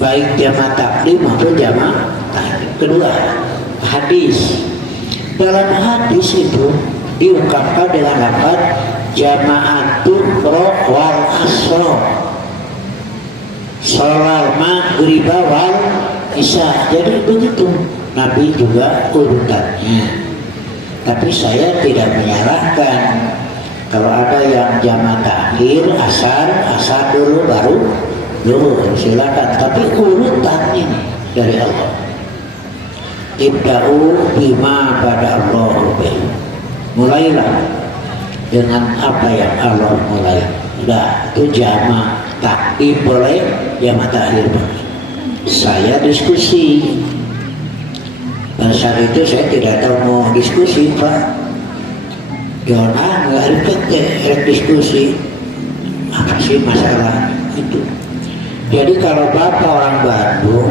Baik jamaah takdim maupun jamaah takhir. Kedua, hadis. Dalam hadis itu diungkapkan dengan lafaz jama'atul wal asr. Salat maghrib wal isya. Jadi begitu. Nabi juga urutannya. Tapi saya tidak menyalahkan. Kalau ada yang jamaah takhir asar dulu baru duhur, silakan. Tapi urutannya dari Allah. Ibda'u bima pada Allah. Mulailah dengan apa yang Allah mulai. Udah, itu jamaah takdim boleh, jamaah takhir boleh. Saya diskusi. Pada saat itu saya tidak tahu mau diskusi Pak. Jona nggak ribet diskusi. Apa sih masalah itu? Jadi kalau Bapak orang Bandung,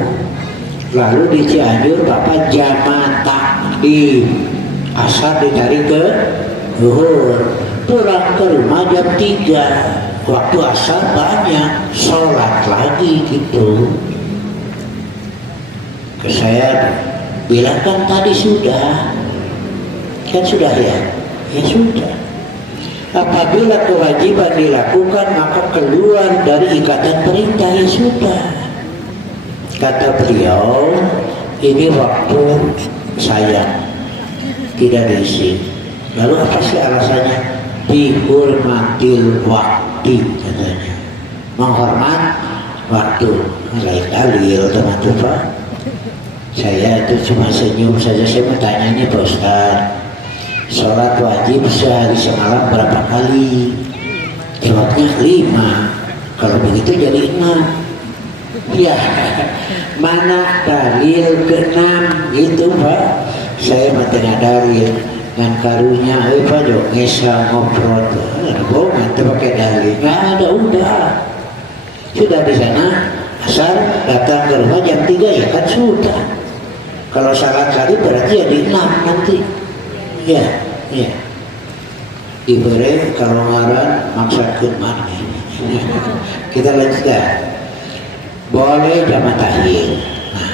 lalu di Cianjur Bapak jamaah takdim, asar ditarik ke duhur, pulang ke rumah jam 3, waktu asar banyak, sholat lagi gitu. Ke saya bilang kan tadi sudah, kan sudah ya sudah. Apabila kewajiban dilakukan maka keluar dari ikatan perintah, ya sudah. Kata beliau, ini waktu saya tidak diisi. Lalu apa sih alasannya? Dihormatil waktu katanya. Menghormat waktu. Lain dalil teman-teman. Saya itu cuma senyum saja. Saya bertanya nih Pak Ustaz, sholat wajib sehari semalam berapa kali? Jawabnya 5. Kalau begitu jadi 6. Ya, mana dalil ke-6 gitu Pak? Saya tengah dalil dan karunya Pak Jo ngesa ngobrol tuh. Bohong itu pakai dalil. Nggak ada, udah. Sudah di sana asar datang ke rumah jam 3 ya kan sudah. Kalau salat lagi berarti ya di 6 nanti. Ya, ya. Diberi kalau ngaran maksudkan mana. Kita lanjutkan. Boleh jamaah tahlil. Nah,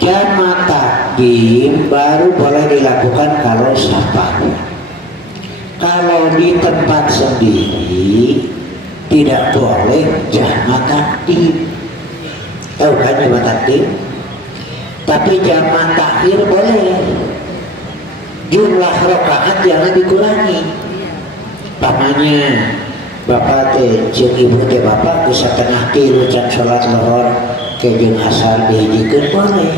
jamaah takdim baru boleh dilakukan kalau safar. Kalau di tempat sendiri tidak boleh jamaah takdim. Tahu kan jamaah takdim? Tapi jamaah takhir boleh. Jumlah rakaat jangan dikurangi. Pamannya bapak teh jeung ibu teh bapak bisa tengah tilu can salat lohor ke jeung asar dihijikeun boleh.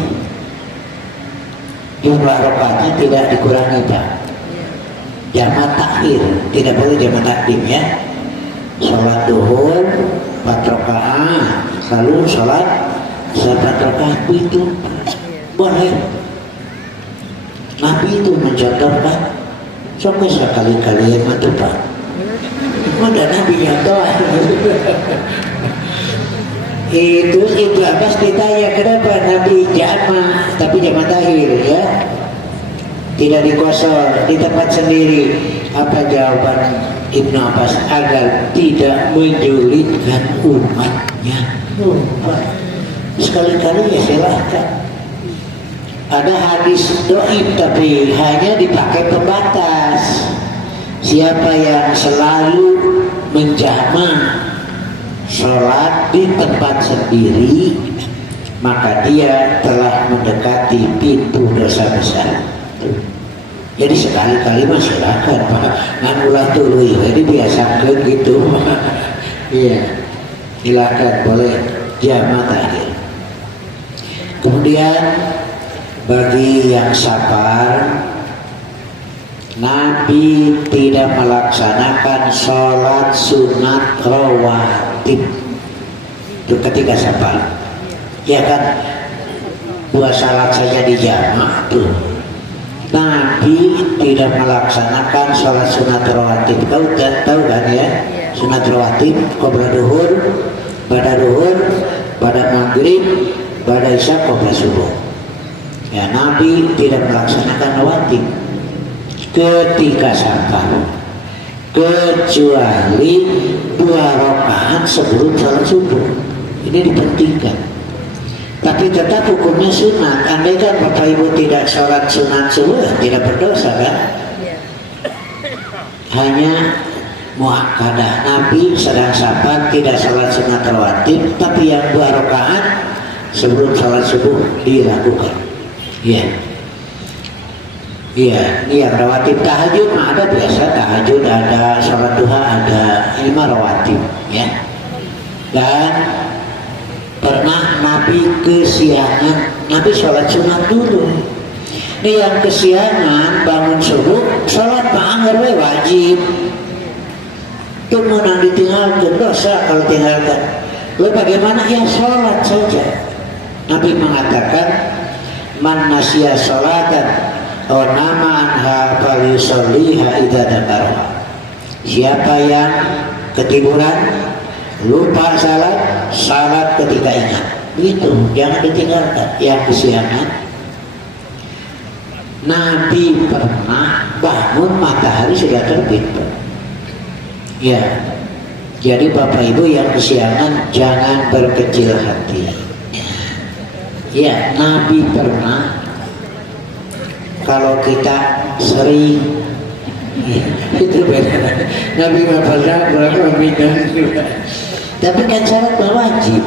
Jumlah rakaatnya tidak dikurangi Pak. Jamaah takhir tidak boleh jamaah takdim ya. Salat duhur 4 rakaat, lalu salat 4 rakaat itu boleh. Nabi itu mencontohkan sampai sekali-kali yang itu Pak. Mana Nabi contoh? Itu Ibnu Abbas ditanya kenapa Nabi jamaah tapi jamaah takhir ya, tidak dikosor di tempat sendiri. Apa jawaban Ibnu Abbas? Agar tidak menyulitkan umatnya. Sekali-kali ya silahkan. Ada hadis doib tapi hanya dipakai pembatas. Siapa yang selalu menjama sholat di tempat sendiri, maka dia telah mendekati pintu dosa besar. Jadi sekali-kali masyarakat Pak ngan ulah tuluy jadi biasakeun gitu. Iya. Silakan boleh jamaah takhir. Kemudian bagi yang sabar, Nabi tidak melaksanakan sholat sunat rawatib itu ketika sabar. Ya kan, 2 salat saja dijamaah tuh. Nabi tidak melaksanakan sholat sunat rawatib. Tahu kan ya? Sunat rawatib qabla duhur, pada duhur, pada maghrib, pada isya, qabla subuh. Ya, Nabi tidak melaksanakan rawatib ketika sabar, kecuali 2 rakaat sebelum salat subuh. Ini dipentingkan. Tapi tetap hukumnya sunat. Andai kan Bapak Ibu tidak sholat sunat subuh, tidak berdosa kan? Hanya muakkadah. Nabi sedang sabar tidak sholat sunat rawatib, tapi yang 2 rakaat sebelum sholat subuh dilakukan. Iya. Iya, ini yang rawatib. Tahajud mah ada biasa, tahajud ada, sholat duha ada, ini mah rawatib ya. Dan pernah Nabi kesiangan, Nabi sholat sunat dulu. Ini yang kesiangan bangun subuh, sholat ma'anggar wajib. Itu menang ditinggalkan, dosa kalau tinggalkan. Lalu bagaimana? Ya sholat saja. Nabi mengatakan, man nasya sholatan aw nama anha falyusalliha idza dzakaraha. Siapa yang ketiduran, lupa salat ketika ingat. Begitu, jangan ditinggalkan. Yang kesiangan, Nabi pernah bangun matahari sudah terbit. Ya, jadi Bapak Ibu yang kesiangan jangan berkecil hati. Ya, Nabi pernah. Kalau kita sering itu beda. Nabi nggak pernah berapa minum juga. Tapi kan syarat wajib.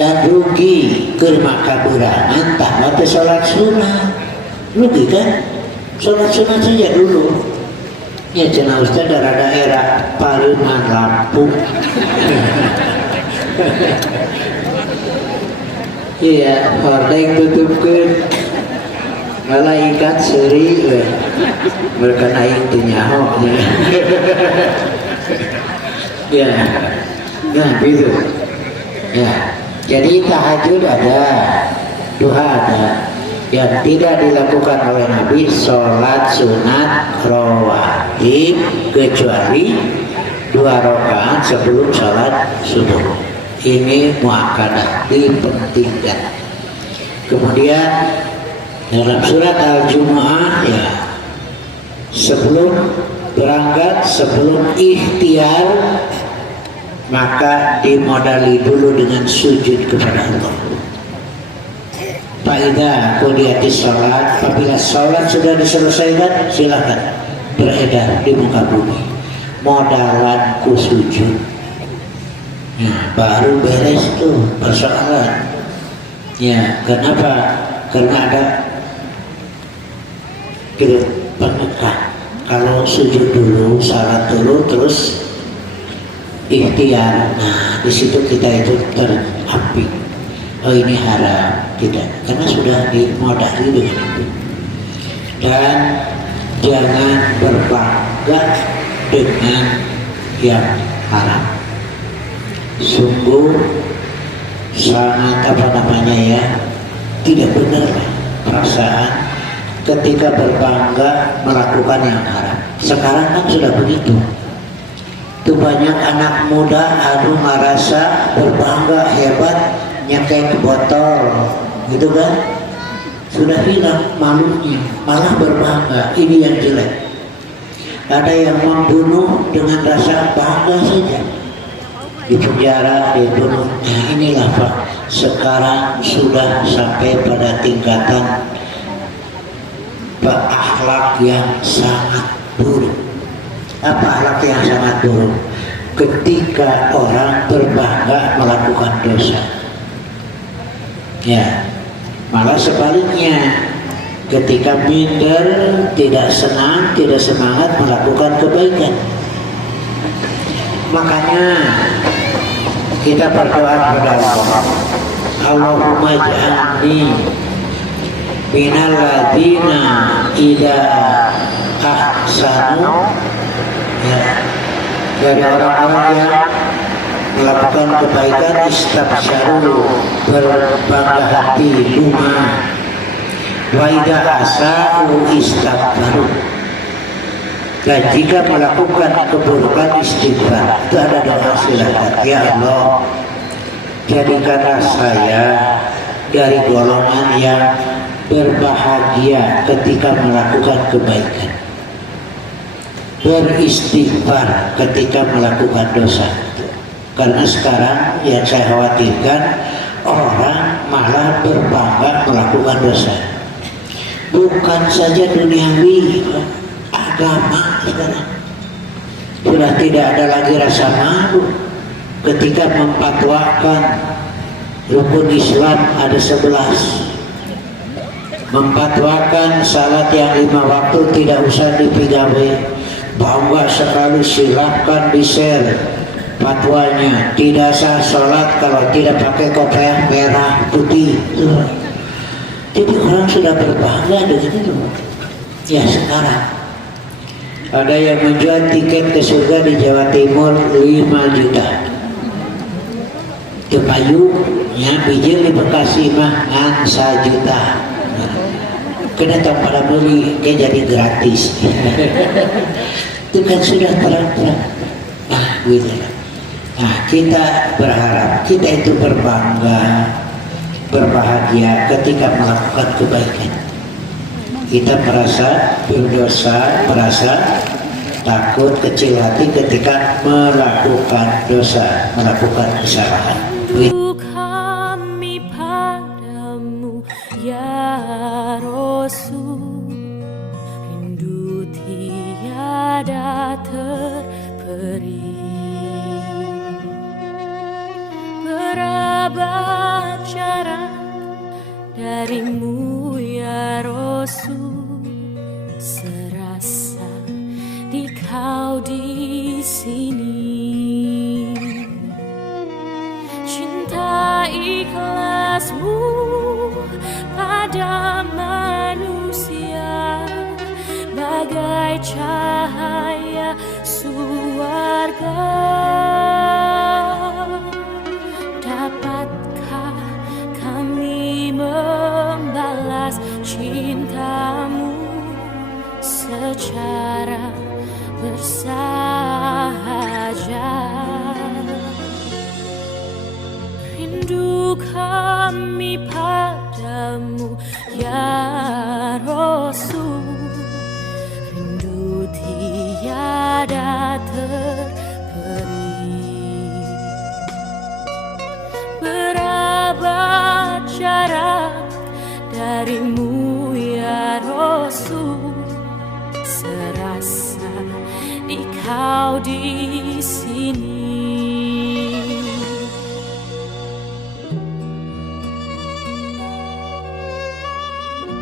Dan rugi ke makaburangan tamat sholat sunat. Rugi kan? Sholat sunat saja dulu. Ya cenah Ustaz dari daerah Paluman Lampung. Iya, hordeng tutupkeun. Malaikat seri mereka naik di nyaho. Ya, nah gitu. Ya, jadi tahajud ada, duha ada. Yang tidak dilakukan oleh Nabi sholat sunat rawatib kecuali 2 rakaat sebelum sholat subuh. ini muakkadah, dipentingkan. Kemudian dalam surat Al-Jumu'ah ya, sebelum berangkat, sebelum ikhtiar, maka dimodali dulu dengan sujud kepada Allah. Fa'idha qudiyatis sholat, apabila sholat sudah diselesaikan, silakan beredar di muka bumi. Modalanku sujud. Nah, baru beres tuh persoalan. Ya, kenapa? Karena ada pendekat. Kalau sujud dulu, salat dulu, terus ikhtiar. Nah, di situ kita itu teramping. Oh ini haram, tidak, karena sudah dimodali dengan itu. Dan jangan berbangga dengan yang haram. Sungguh sangat tidak benar perasaan ketika berbangga melakukan yang haram. Sekarang kan sudah begitu. Itu banyak anak muda merasa berbangga hebat, nyekek botol gitu kan, sudah hilang malunya, malah berbangga. Ini yang jelek. Ada yang membunuh dengan rasa bangga saja, di penjara, dibunuh. Nah inilah Pak, sekarang sudah sampai pada tingkatan akhlak yang sangat buruk. Apa akhlak yang sangat buruk? Ketika orang berbangga melakukan dosa. Ya, malah sebaliknya, ketika minder, tidak senang, tidak semangat melakukan kebaikan. Makanya kita berdoa kepada Allah, Allahumma ij'alni minal ladzina idza ahsanu, ya, dari orang-orang yang melakukan kebaikan istabsyaru, berbangga hati, bunga. Wa idza asa'u istakbaru, dan jika melakukan keburukan istighfar. Itu ada doa, silakan. Ya Allah, jadikanlah saya dari golongan yang berbahagia ketika melakukan kebaikan, beristighfar ketika melakukan dosa. Karena sekarang yang saya khawatirkan, orang malah berbangga melakukan dosa. Bukan saja duniawi, agama sekarang sudah tidak ada lagi rasa malu ketika memfatwakan rukun Islam ada 11, memfatwakan salat yang 5 waktu tidak usah dipigawe. Bangga sekali, silahkan di-share fatwanya. Tidak sah sholat kalau tidak pakai kopiah merah putih. Jadi orang sudah berbangga dengan itu. Ya sekarang ada yang menjual tiket ke surga di Jawa Timur 5 juta. Ke payu, ya bijil di Bekasi mah ngan 1 juta. Kena tak pada beli, jadi gratis. Itu kan sudah terang-terang. Nah, gitu. Nah, kita berharap kita itu berbangga, berbahagia ketika melakukan kebaikan. Kita merasa berdosa, merasa takut, kecil hati ketika melakukan dosa, melakukan kesalahan. Kami padamu ya Rasul, rindu tiada terperi. Berabad jarak darimu ya Rasul, serasa di kau di sini. Cinta ikhlasmu pada manusia bagai cahaya surga. Dapatkah kami membalas cintamu secara bersahaja? kami padamu ya Rasul, rindu tiada terperi. Berabad jarak darimu ya Rasul, serasa di kau di sini.